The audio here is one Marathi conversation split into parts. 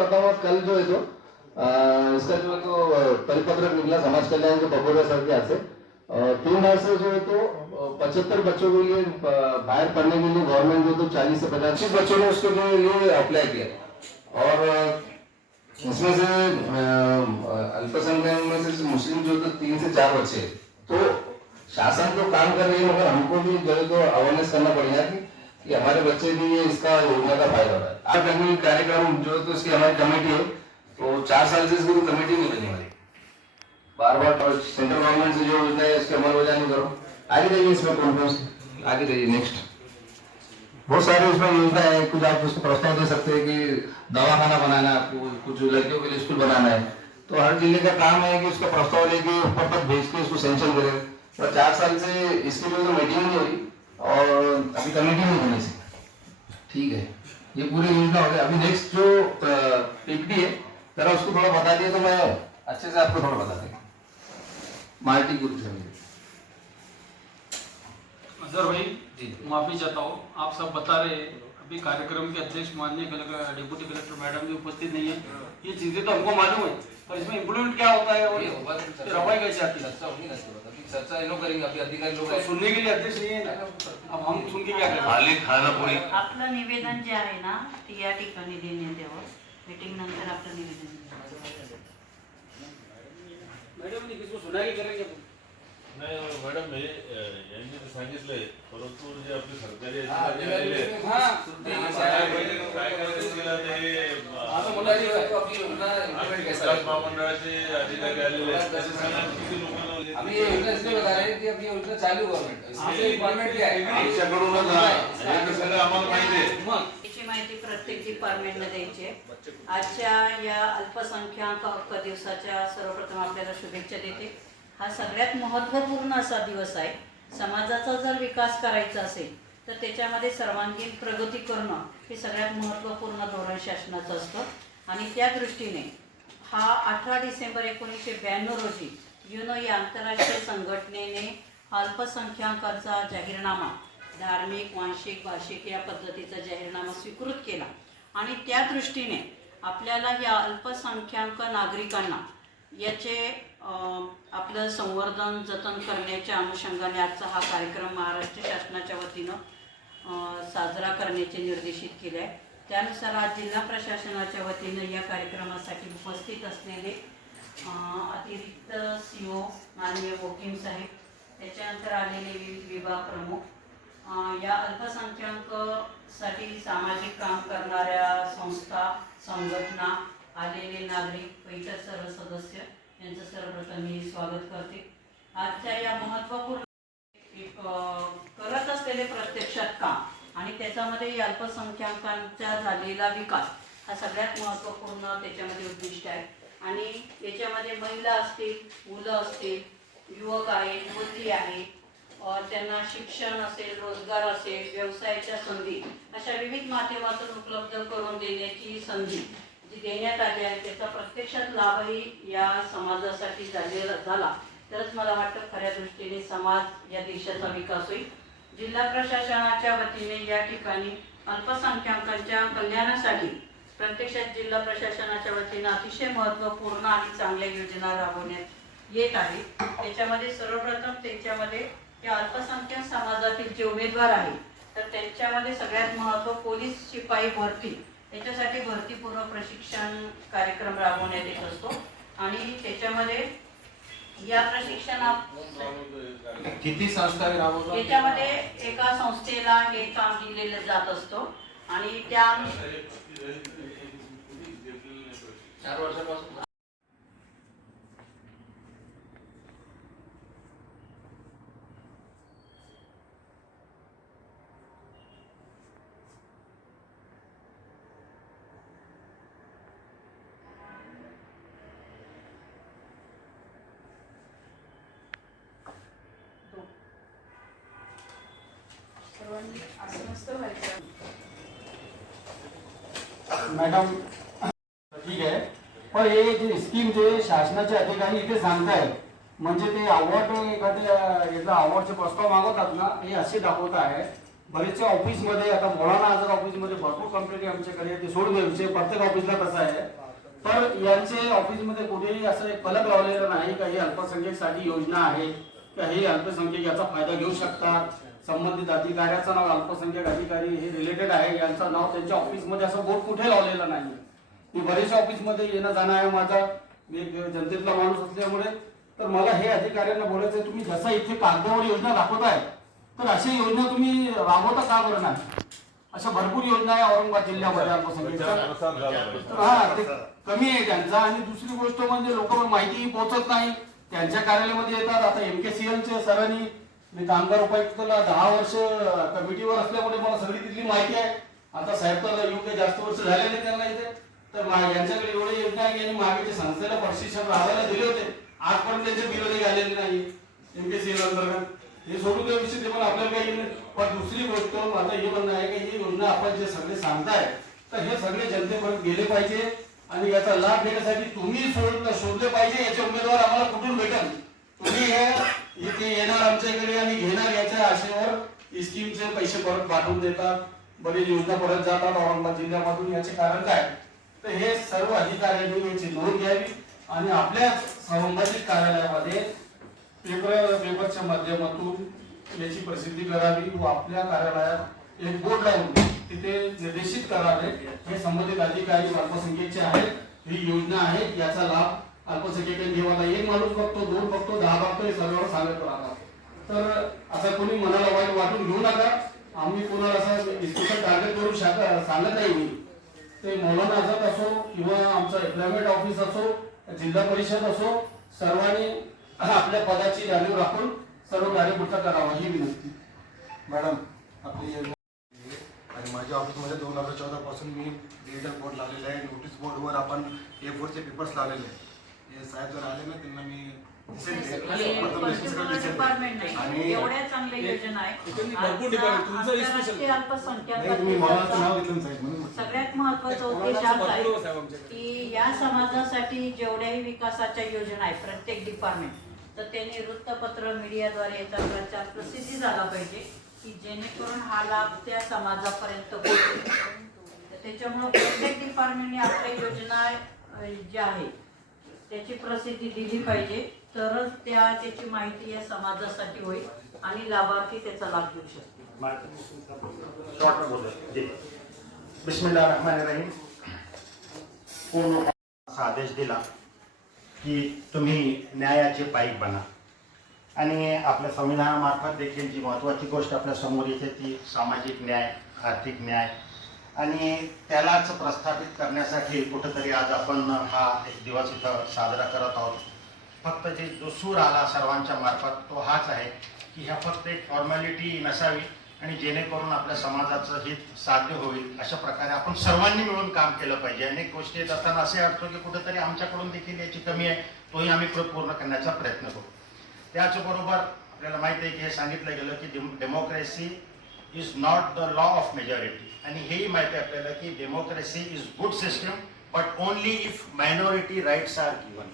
बताऊँ कल जो है तो इसका जो है तो परिपत्रक निकला समाज कल्याण के बबोरा सर के यहाँ से तीन बार से जो है तो पचहत्तर बच्चों के लिए बाहर पढ़ने के लिए गवर्नमेंट जो तो चालीस से पचास बच्चों ने उसके लिए लिए अप्लाई किया. और इसमें से अल्पसंख्यक में से मुस्लिम जो तो तीन से चार बच्चे. तो शासन तो काम कर रही है मगर हमको भी जो है तो अवेयरनेस करना पड़ेगा कि कि हमारे बच्चे भी ये इसका योजना का फ़ायदा हो रहा आज करने कार्यक्रम जो तो इसकी हमारी कमेटी है तो चार साल से इसकी कमेटी नहीं बनी हमारी। बार बार सेंट्रल गवर्नमेंट से जो होता है, इसके अमल हो जाने करो। आगे जाइए इसमें कौन कौन आगे जाइए नेक्स्ट बहुत सारे उसमें योजना है, कुछ आप उसको प्रस्ताव दे सकते हैं कि दवाखाना बनाना आपको, कुछ लड़कियों के लिए स्कूल बनाना है। तो हर ज़िले का काम है कि उसका प्रस्ताव लेके ऊपर तक भेज के उसको सेंक्शन करें। और चार साल से इसके लिए तो मीटिंग नहीं हो रही। और अभी कमेटी नहीं बनी सी। ठीक है। ये पूरी योजना हो गई। अभी नेक्स्ट जो पीपीटी है जरा उसको थोड़ा बता दिए तो मैं अच्छे से आपको थोड़ा बता देंगे माल्टी ग्रुप अजहर भाई माफ़ी चाहता हूँ। आप सब बता रहे हैं। अभी कार्यक्रम के अध्यक्ष माननीय कलेक्टर डिप्टी कलेक्टर मैडम भी उपस्थित नहीं है। ये चीज़ें तो हमको मालूम है पर इसमें इम्प्लीमेंट क्या होता है और ये रवाई कैसे आती है? चर्चा इन लोग करेंगे अभी अधिकारी लोग तो सुनने के लिए अध्यक्ष नहीं है ना अब हम सुन के क्या करें खाली खाना पोळी आपलं निवेदन जे आहे ना ते या ठिकाणी देण्यात यावं मीटिंग नंतर आपलं निवेदन. मैडम ने किसको सुना के करेंगे? नाही मॅडम हे यांनी तर सांगितलंय परंतु जे आपले सरकारी अधिकारी आलेले आहेत, काय करायचं तिला ते मुला जी। आर्थिक विकास महामंडळाचे अधिकारी आलेले आहेत त्याचे सांगा किती लोकांना अभी ये योजना इसलिए बता रहे हैं कि अभी ये योजना चालू गवर्नमेंट हाँ, इसलिए डिपार्टमेंट क्या है आमच्याकडूनच हा, हे तर सगळं आम्हाला माहिती आहे? मग याची माहिती प्रत्येक डिपार्टमेंटला द्यायची आहे. आजच्या या अल्पसंख्याक हक्क दिवसाच्या सर्वप्रथम आपल्याला शुभेच्छा देते. हा सगळ्यात महत्त्वपूर्ण असा दिवस आहे. समाजाचा जर विकास करायचा असेल तर त्याच्यामध्ये सर्वांगीण प्रगती करणं हे सगळ्यात महत्त्वपूर्ण धोरण शासनाचं असतं. आणि त्या दृष्टीने हा अठरा डिसेंबर एकोणीसशे ब्याण्णव रोजी युनो या आंतरराष्ट्रीय संघटनेने अल्पसंख्याकांचा जाहीरनामा धार्मिक वांशिक भाषिक या पद्धतीचा जाहीरनामा स्वीकृत केला. आणि त्या दृष्टीने आपल्याला या अल्पसंख्याक नागरिकांना याचे आपलं संवर्धन जतन करण्याच्या अनुषंगाने आजचा हा कार्यक्रम महाराष्ट्र शासनाच्या वतीनं साजरा करण्याचे निर्देशित केले आहे. त्यानुसार आज जिल्हा प्रशासनाच्या वतीनं या कार्यक्रमासाठी उपस्थित असलेले अतिरिक्त सी ओ माननीय वकीम साहेब त्याच्यानंतर आलेले विविध विभाग प्रमुख. या अल्पसंख्याकसाठी सामाजिक काम करणाऱ्या संस्था संघटना आलेले नागरिक व इतर सर्व सदस्य यांचं सर्वप्रथम मी स्वागत करते. आजच्या या महत्त्वपूर्ण करत असलेले प्रत्यक्षात काम आणि त्याच्यामध्ये अल्पसंख्याकांचा झालेला विकास हा सगळ्यात महत्त्वपूर्ण त्याच्यामध्ये उद्दिष्ट आहे. आणि याच्यामध्ये महिला असतील मुलं असतील युवक आहेत युवती आहेत त्यांना शिक्षण असेल रोजगार असेल व्यवसायाच्या संधी अशा विविध माध्यमातून उपलब्ध करून देण्याची संधी जी देण्यात आली आहे त्याचा प्रत्यक्षात लाभही या समाजासाठी झालेला झाला. तरच मला वाटतं खऱ्या दृष्टीने समाज या देशाचा विकास होईल. जिल्हा प्रशासनाच्या वतीने या ठिकाणी अल्पसंख्याकांच्या कल्याणासाठी प्रत्यक्षात जिल्हा प्रशासनाच्या वतीनं अतिशय महत्त्वपूर्ण आणि चांगल्या योजना राबवण्यात येत आहे त्याच्यामध्ये सर्वप्रथम त्याच्यामध्ये या अल्पसंख्याक समाजातील जे उमेदवार आहेत तर त्यांच्यामध्ये सगळ्यात महत्त्व पोलीस शिपाई भरती. याच्यासाठी भरतीपूर्व प्रशिक्षण कार्यक्रम राबवण्यात येत असतो. आणि त्याच्यामध्ये या प्रशिक्षणात किती संस्था त्याच्यामध्ये एका संस्थेला हे काम दिलेलं जात असतो. आणि त्या चार वर्षापासून सर्वांनी आसनस्थ व्हायचं. मॅडम पण हे जे स्कीम जे शासनाचे अधिकारी इथे सांगतायत म्हणजे ते अवॉर्ड एखाद्या याचा अवॉर्डचे प्रस्ताव मागवतात ना हे असे दाखवत आहे बरेचसे ऑफिसमध्ये आता मोलाना आजार ऑफिसमध्ये भरपूर कंप्लेंट आमच्याकडे ते सोडून घ्यायचे प्रत्येक ऑफिसला कसं आहे. तर यांचे ऑफिसमध्ये कुठेही असं एक फलक लावलेलं नाही का ही अल्पसंख्याकसाठी योजना आहे का हे अल्पसंख्यक याचा फायदा घेऊ शकतात? संबंधित अधिकाऱ्याचं नाव अल्पसंख्याक अधिकारी हे रिलेटेड आहे यांचं नाव त्यांच्या ऑफिसमध्ये असं बोर्ड कुठे लावलेलं नाही मी बरेचशा ऑफिसमध्ये येणं जाणं आहे माझा. मी एक जनतेतला माणूस असल्यामुळे. तर मला हे अधिकाऱ्यांना बोलायचं आहे तुम्ही जसं इथे कागदावर योजना दाखवताय तर अशी योजना तुम्ही राबवता का बरं नाही? अशा भरपूर योजना आहे औरंगाबाद जिल्ह्यामध्ये अल्पसंख्याक हा ते कमी आहे त्यांचा. आणि दुसरी गोष्ट म्हणजे लोक माहिती पोहोचत नाही. त्यांच्या कार्यालयामध्ये येतात. आता एम के सी चे सरांनी मी कामगार उपायुक्तला दहा वर्ष कमिटीवर असल्यामुळे मला सगळी तिथली माहिती आहे. आता साहेब तर काही जास्त वर्ष झाले नाही त्यांना इथे. तर यांच्याकडे एवढे योजना आहे आणि मागेच्या संस्थेला प्रशिक्षण राहायला दिले होते. आजपर्यंत त्यांचे बिल काही आलेले नाही एम अंतर्गत. हे सोडून द्या विषय ते पण आपल्याला काही पण दुसरी गोष्ट माझं हे म्हणणं आहे की ही योजना आपण जे सगळे सांगताय तर हे सगळे जनतेपर्यंत गेले पाहिजे आणि याचा लाभ घेण्यासाठी तुम्ही शोधले पाहिजे याचे उमेदवार आम्हाला कुठून भेटेल? तुम्ही हे इथे येणार आमच्याकडे आणि घेणार याच्या आशेवर स्कीमचे पैसे परत पाठवून देतात. बरीच योजना परत जातात औरंगाबाद जिल्ह्यामधून. याचे कारण काय? तर हे सर्व अधिकाऱ्यांनी याची नोंद घ्यावी आणि आपल्या संबंधित कार्यालयामध्ये पेपर पेपरच्या माध्यमातून याची प्रसिद्धी करावी व आपल्या कार्यालयात एक बोर्ड लावून तिथे निर्देशित करावे. हे संबंधित अधिकारी अल्पसंख्येचे आहेत. ही योजना आहे. याचा लाभ अल्पसंख्याक घेवाला एक माणूस बघतो दोन बघतो दहा बघतो हे सर्व सांगत राहतात. तर असं कोणी मनाला वाईट वाटून घेऊ नका. आम्ही कोणाला असं टार्गेट करू शक सांगत नाही. मी ते मौलाना आझाद असो किंवा आमचं एम्प्लॉयमेंट ऑफिस असो जिल्हा परिषद असो सर्वांनी आपल्या पदाची जाणीव राखून सर्व कार्य पूर्ण करावा ही विनंती. मॅडम आपली आणि माझ्या ऑफिसमध्ये दोन हजार चौदा पासून मी डिजिटल बोर्ड लावलेला आहे. नोटीस बोर्डवर आपण ए फोरचे पेपर्स लावलेले आहे हे साहेब जर आले ना त्यांना मी नाही आणि एवढ्या चांगल्या योजना आहे. अल्पसंख्याक म्हटलं. सगळ्यात महत्त्वाचा उद्देश आहे की या समाजासाठी जेवढ्याही विकासाच्या योजना आहेत प्रत्येक डिपार्टमेंट तर त्यांनी वृत्तपत्र मीडियाद्वारे याचा प्रचार प्रसिद्धी झाला पाहिजे की जेणेकरून हा लाभ त्या समाजापर्यंत पोहोचेल. त्याच्यामुळे प्रत्येक डिपार्टमेंटने आपल्या योजना ज्या आहेत त्याची प्रसिद्धी दिली पाहिजे. तरच त्या त्याची माहिती या समाजासाठी होईल आणि लाभार्थी त्याचा लाभ घेऊ शकतील. असा आदेश दिला की तुम्ही न्यायाचे पाईक बना. आणि आपल्या संविधानामार्फत देखील जी महत्त्वाची गोष्ट आपल्यासमोर येते ती सामाजिक न्याय आर्थिक न्याय. आणि त्यालाच प्रस्थापित करण्यासाठी कुठंतरी आज आपण हा एक दिवस इथं साजरा करत आहोत. फक्त जे जो सूर आला सर्वांच्या मार्फत तो हाच आहे की ह्या फक्त एक फॉर्मॅलिटी नसावी आणि जेणेकरून आपल्या समाजाचं हित साध्य होईल अशा प्रकारे आपण सर्वांनी मिळून काम केलं पाहिजे. अनेक गोष्टी येत असताना असे वाटतो की कुठेतरी आमच्याकडून देखील याची कमी आहे तोही आम्ही पूर्ण करण्याचा प्रयत्न करू. त्याचबरोबर आपल्याला माहिती आहे की हे सांगितलं गेलं की democracy is not the law of majority आणि हेही माहिती आहे आपल्याला की democracy is good system but only if minority rights are given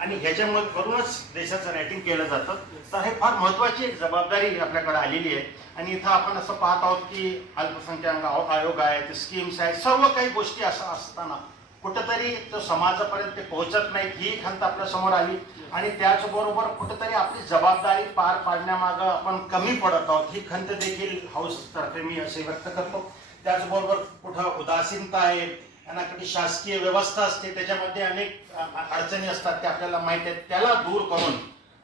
आणि ह्याच्यामुळे करूनच देशाचं रॅटिंग केलं जातं. तर हे फार महत्त्वाची एक जबाबदारी आपल्याकडे आलेली आहे. आणि इथं आपण असं पाहत आहोत की अल्पसंख्याक आयोग आहे स्कीम्स आहेत सर्व काही गोष्टी असं असताना कुठंतरी तो समाजापर्यंत ते पोहोचत नाही ही खंत आपल्यासमोर आली. आणि त्याचबरोबर कुठंतरी आपली जबाबदारी पार पाडण्यामागं आपण कमी पडत आहोत ही खंत देखील हाऊसतर्फे मी असे व्यक्त करतो. त्याचबरोबर कुठं उदासीनता आहे यांना कधी शासकीय व्यवस्था असते त्याच्यामध्ये अनेक अडचणी असतात त्या आपल्याला माहिती आहेत. त्याला दूर करून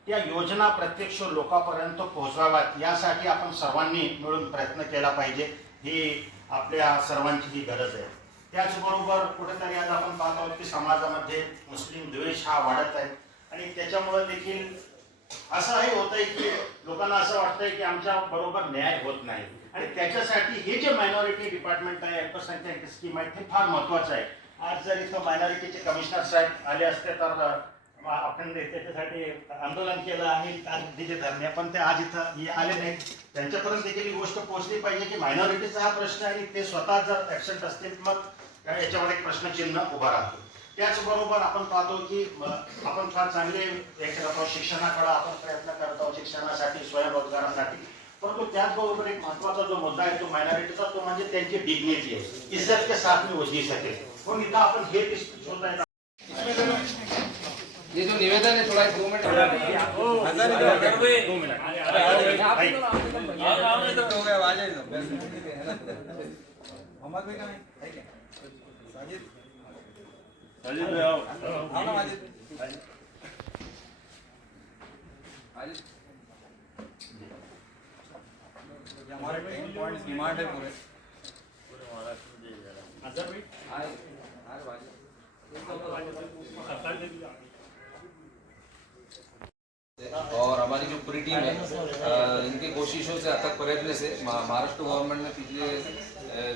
त्या योजना प्रत्यक्ष लोकांपर्यंत पोहोचवाव्यात यासाठी आपण सर्वांनी मिळून प्रयत्न केला पाहिजे. ही आपल्या सर्वांची ही गरज आहे. त्याचबरोबर कुठेतरी आज आपण पाहत आहोत की समाजामध्ये मुस्लिम द्वेष हा वाढत आहे. आणि त्याच्यामुळे देखील असंही होत आहे की लोकांना असं वाटतंय की आमच्या बरोबर न्याय होत नाही. आणि त्याच्यासाठी हे जे मायनॉरिटी डिपार्टमेंट आहे अल्पसंख्याक स्कीम आहे ते फार महत्वाचं आहे. आज जर इथं मायनॉरिटीचे कमिशनर साहेब आले असते तर आपण त्याच्यासाठी आंदोलन केलं आणि आज दिले धरणे पण ते आज इथं आले नाही त्यांच्यापर्यंत देखील ही गोष्ट पोहोचली पाहिजे की मायनॉरिटीचा हा प्रश्न आहे ते स्वतः जर ऍबसेंट असतील मग याच्यावर एक प्रश्नचिन्ह उभा राहतो. त्याचबरोबर आपण पाहतो की आपण फार चांगले हे करत आहोत शिक्षणाकडे आपण प्रयत्न करत आहोत शिक्षणासाठी स्वयंरोजगारासाठी. परंतु त्याचबरोबर एक महत्वाचा जो मुद्दा आहे तो मायनॉरिटीचा तो म्हणजे त्यांची डिग्निटी आहे. इज़्ज़त के साथ में वो जी सके. म्हणून इथं आपण हे ये जो निवेदन है थोड़ा एक दो मिनट साजिद भाई। आओ और हमारी जो पूरी टीम है अ, इनकी कोशिशों से अथक प्रयत्न से महा- महाराष्ट्र गवर्नमेंट ने पिछले अ,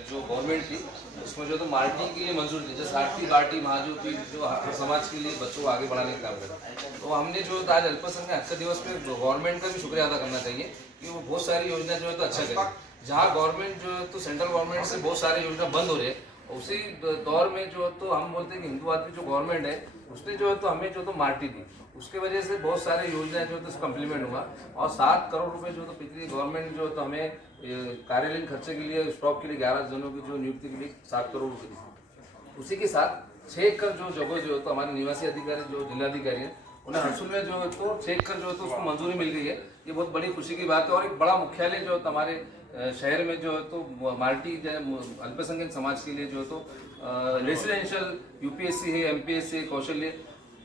जो गवर्नमेंट थी, उसमें जो तो मार्टी के लिए मंजूर थी। जैसे आरती बाटी महाजोती जो हर समाज के लिए बच्चों को आगे बढ़ाने का काम करे तो हमने जो आज अल्पसंख्यक हक दिवस पे गवर्नमेंट का भी शुक्रिया अदा करना चाहिए कि वो बहुत सारी योजना जो है तो अच्छा करे। जहाँ गवर्नमेंट जो है तो सेंट्रल गवर्नमेंट से बहुत सारी योजना बंद हो रही है। उसी दौर में जो है तो हम बोलते हैं कि हिंदुवाद की जो गवर्नमेंट है, उसने जो है तो हमें जो तो मार्टी दी उसके वजह से बहुत सारे योजनाएँ जो तो कम्प्लीमेंट हुआ। और सात करोड़ रुपए जो तो पिछली गवर्नमेंट जो तो हमें कार्यालयीन खर्चे के लिए स्टॉक के लिए ग्यारह जनों की जो नियुक्ति के लिए सात करोड़ रुपए दी उसी के साथ छह एकड़ जो जगह जो तो हमारे निवासी अधिकारी, जो जिलाधिकारी हैं, उन्हें हरसुल में जो है तो छह एकड़ जो है तो उसको मंजूरी मिल गई है। ये बहुत बड़ी खुशी की बात है। और एक बड़ा मुख्यालय जो है तो हमारे शहर में जो है तो माल्टी अल्पसंख्यक समाज के लिए जो है तो रेसिडेंशियल यूपीएससी है एमपीएससी कौशल्य।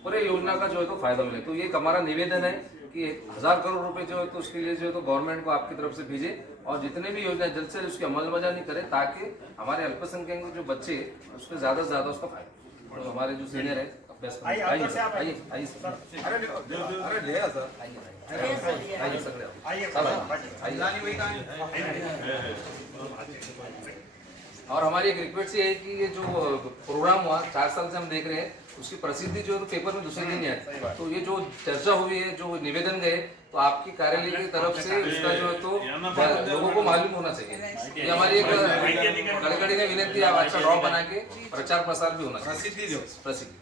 पूरे योजना का जो है तो फ़ायदा मिले। तो ये एक हमारा निवेदन है कि हज़ार करोड़ रुपए जो है तो उसके लिए जो है तो गवर्नमेंट को आपकी तरफ़ से भेजे और जितने भी योजना जल्द से उसकी अमल नहीं करे ताकि हमारे अल्पसंख्यक जो बच्चे हैं उसको ज़्यादा से ज़्यादा उसका फ़ायदा तो हमारे जो सीनियर है आइए, आइए और हमारी एक रिक्वेस्ट ये है कि ये जो प्रोग्राम हुआ चार साल से हम देख रहे हैं उसकी प्रसिद्धि जो है तो पेपर में दूसरे दिन ही है तो ये जो चर्चा हुई है जो निवेदन गए तो आपकी कार्यालय की तरफ से उसका जो है तो लोगों को मालूम होना चाहिए ये हमारी एक कड़कड़ी ने विनती है आप अच्छा ड्रॉ बना के प्रचार प्रसार भी होना चाहिए प्रसिद्धि प्रसिद्धि